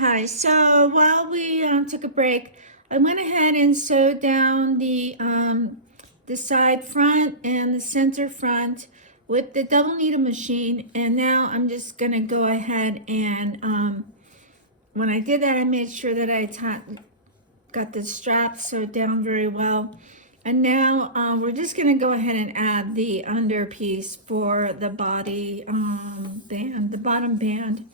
Hi, so while we took a break, I went ahead and sewed down the side front and the center front with the double needle machine, and now I'm just gonna go ahead and when I did that, I made sure that got the straps sewed down very well. And now we're just gonna go ahead and add the under piece for the body band, the bottom band.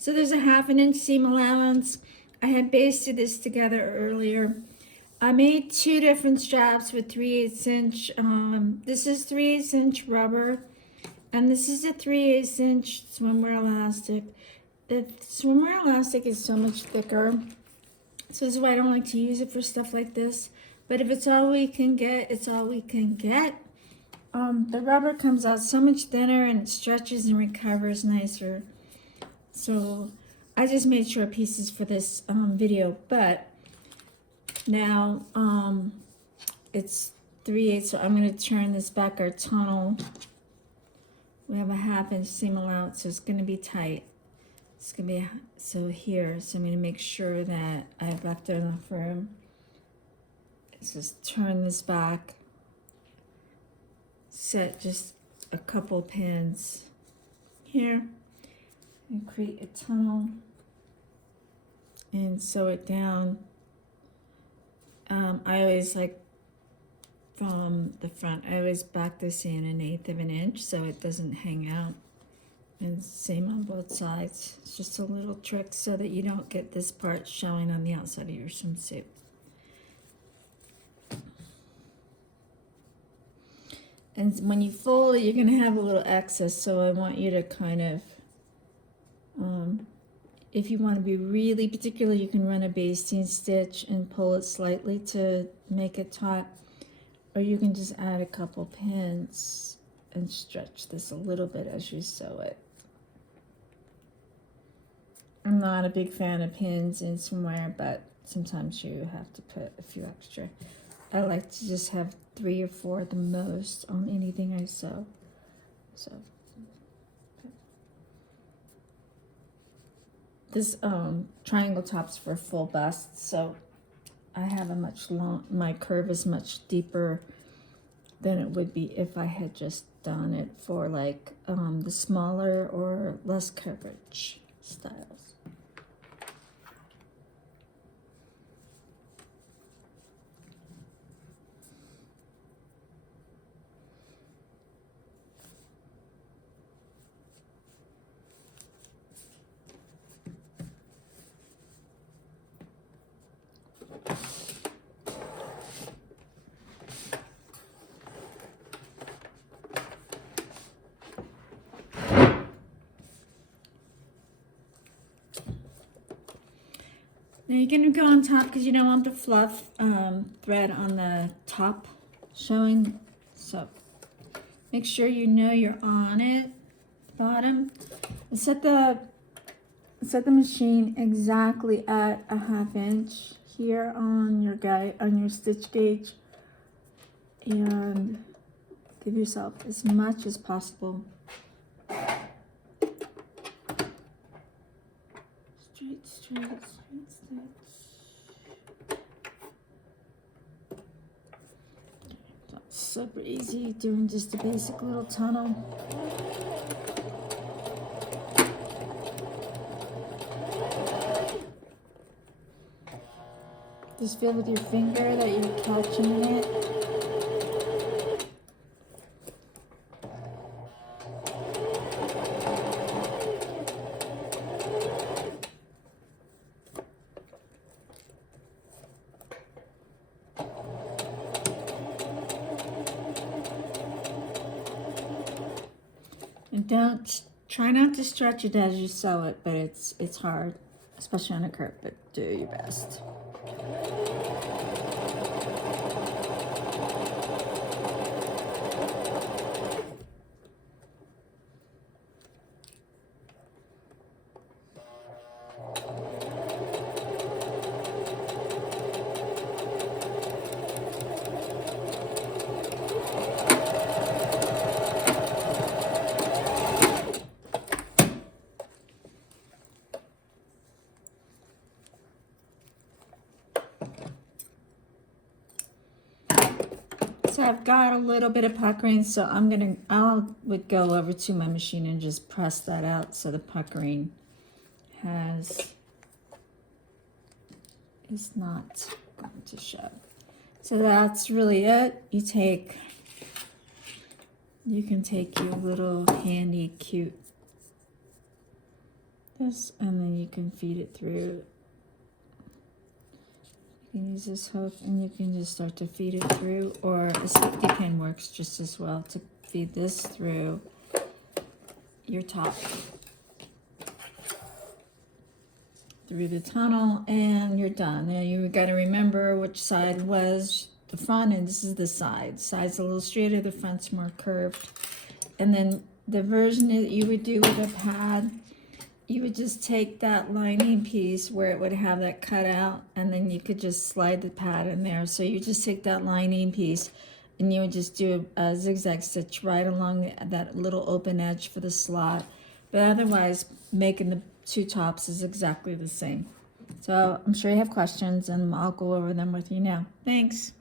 So there's a 1/2 inch seam allowance. I had basted this together earlier. I made 2 different straps with 3/8 inch. This is 3/8 inch rubber, and this is a 3/8 inch swimwear elastic. The swimwear elastic is so much thicker, so this is why I don't like to use it for stuff like this. But if it's all we can get, it's all we can get. The rubber comes out so much thinner and it stretches and recovers nicer. So I just made short pieces for this video, but now it's 3/8, so I'm going to turn this back. Our tunnel, we have a 1/2 inch seam allowance, so it's going to be tight. It's going to be so here, so I'm going to make sure that I've left enough room. Let's just turn this back, set just a couple pins here, and create a tunnel and sew it down. I always like from the front, I always back this in 1/8 of an inch so it doesn't hang out, and same on both sides. It's just a little trick so that you don't get this part showing on the outside of your swimsuit. And when you fold it, you're going to have a little excess, so I want you to kind of if you want to be really particular, you can run a basting stitch and pull it slightly to make it taut, or you can just add a couple pins and stretch this a little bit as you sew it. I'm not a big fan of pins in swimwear, but sometimes you have to put a few extra. I like to just have 3 or 4 at the most on anything I sew. So this triangle top's for full bust, so I have a my curve is much deeper than it would be if I had just done it for like the smaller or less coverage styles. Now you're going to go on top because you don't want the fluff thread on the top showing. So make sure you know you're on it, bottom. And set the machine exactly at a 1/2 inch here on your stitch gauge, and give yourself as much as possible. Straight stitch. Super easy doing just a basic little tunnel. Just feel with your finger that you're catching it. And try not to stretch it as you sew it, but it's hard, especially on a curve, but do your best. So I've got a little bit of puckering, so would go over to my machine and just press that out so the puckering is not going to show. So that's really it. You can take your little handy cute this, and then you can feed it through. You can use this hook and you can just start to feed it through, or a safety pin works just as well to feed this through your top, through the tunnel, and you're done. Now you got to remember which side was the front, and this is the side. Side's a little straighter, the front's more curved. And then the version that you would do with a pad, you would just take that lining piece where it would have that cut out, and then you could just slide the pad in there. So you just take that lining piece and you would just do a zigzag stitch right along that little open edge for the slot. But otherwise, making the two tops is exactly the same. So I'm sure you have questions, and I'll go over them with you now. Thanks.